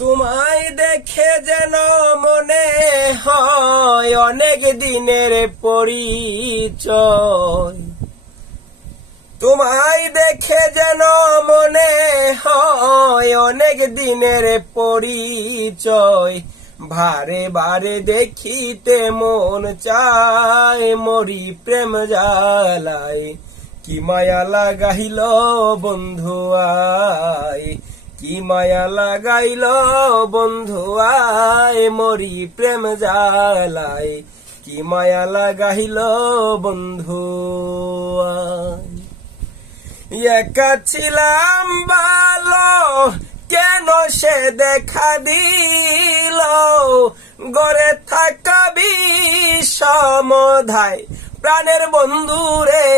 তোমায় দেখে যেন মনে হয় অনেক দিনের পরিচয়। তোমায় দেখে যেন মনে হয় অনেক দিনের পরিচয়। বারে বারে দেখিতে মন চায়, মরি প্রেম জ্বালায়। কি মায়া লাগাইল বন্ধু আয়, কি মায়া লাগাইল বন্ধু আয়, মরি প্রেম জ্বালায়। কি মায়া লাগাইল বন্ধু আয়। একা ছিলাম ভালো, কেন সে দেখা দিল? গড়ে থাকা বিষমধায় প্রাণের বন্ধু রে,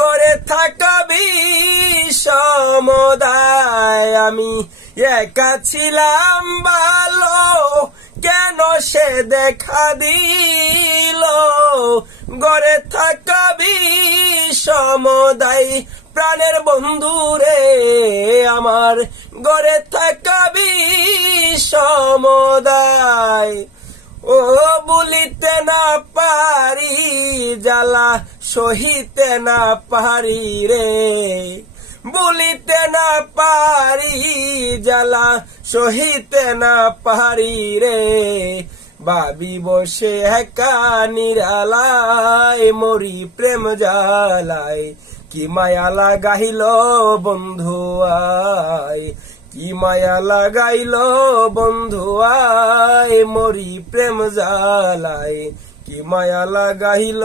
গড়ে থাকা বিষমধায়। আমি একা ছিলাম ভালো, কেন সে দেখা দিল? গড়ে থাকা বিষমধায় প্রাণের বন্ধু রে আমার, গড়ে থাকা বিষমধায়। ও বলিতে না পারি জ্বালা, সহিতে না পারি রে। বলিতে না পারি জ্বালা, সহিতে না পারি রে। ভাবি বসে একা নিরালায়, মরি প্রেম জ্বালায়। কি মায়া লাগাইল বন্ধু আয়, কি মায়া লাগাইল বন্ধু আয়, মরি প্রেম জ্বালায়। কি মায়া লাগাইল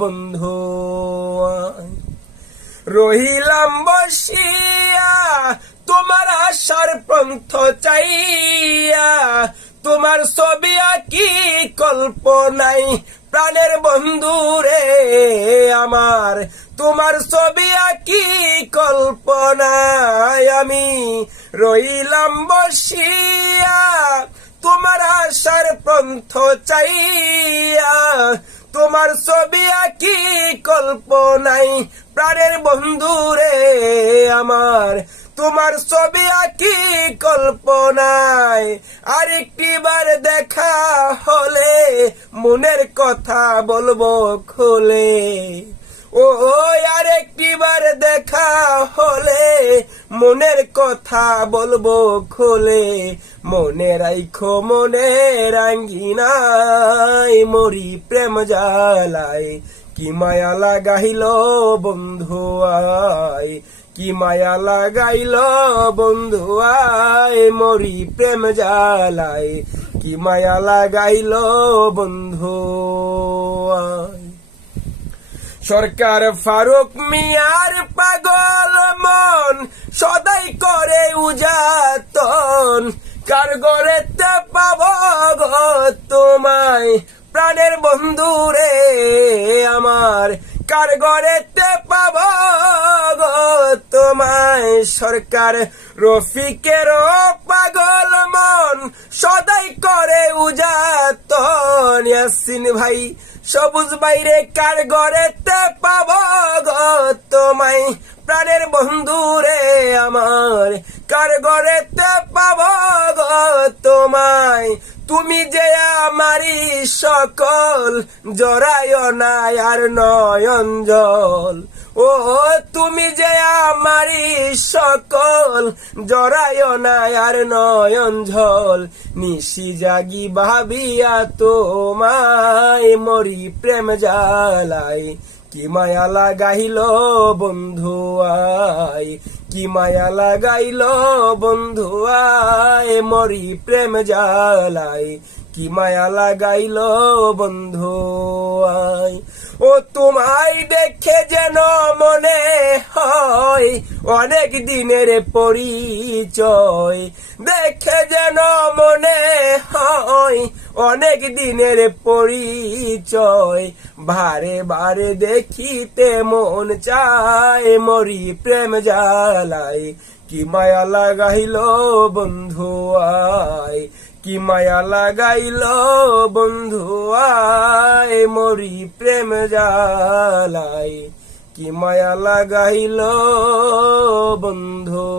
বন্ধু আয়। রহিলাম বসিয়া তোমার আশার পন্থ চাইয়া, তোমার ছবি আঁকি কল্পনাই প্রাণের বন্ধু রে আমার। তোমার ছবি আঁকি কল্পনায় আমি রইলাম বসিয়া, তোমার আশার পন্থ চাইয়া। তোমার ছবি আঁকি কল্পনাই প্রাণের বন্ধু রে আমার। তোমার ছবি আঁকি কল্পনায় আরেকটি বার দেখা হলে মনের কথা বলবো খুলে। ও আরেকটি বার দেখা হলে মনের কথা বলবো খুলে। মনে রাইখো মনের আঙ্গিনায়, মরি প্রেম জ্বালায়। কি মায়া লাগাইল বন্ধু আয়, কি মায়া লাগাইল বন্ধু আয়, মরি প্রেম জ্বালায়। কি মায়া লাগাইল বন্ধু আয়। সরকার ফারুক মিয়ার পাগল মন সদাই করে উজাতন। কার গড়েতে পাব গো তোমায় প্রাণের বন্ধু রে আমার। কার গড়েতে পাব গো তোমায়। সরকার রফিকের পাগল মন সদাই করে উজাতন। ইয়াসিন ভাই সবুজ বাইরে কার গড়েতে পাব গো তোমায় প্রাণের বন্ধু রে আমার। কার গড়েতে পাব গো তোমায়। তুমি যে আমারি সকল, জড়ায় না আর নয়ন জল। ও তুমি যে আমারি সকল, জড়ায় না আর নয়ন ঝল। নিশি জাগি ভাবিয়া তোমায়, মরি প্রেম জ্বালায়। কি মায়া লাগাইল বন্ধু আয়, কি মায়া লাগাইল বন্ধু আয়, মরি প্রেম জ্বালায়। কি মায়া লাগাইল বন্ধু আয়। ও তোমায় দেখে যেন মনে হয় অনেক দিনের পরিচয়। দেখে যেন মনে হয় অনেক দিনের পরিচয়। বারে বারে দেখিতে মন চায়, মরি প্রেম জ্বালায়। কি মায়া লাগাইল বন্ধু আয়, কি মায়া লাগাইল বন্ধু আয়, মরি প্রেম জ্বালায়। কি মায়া লাগাইল বন্ধু।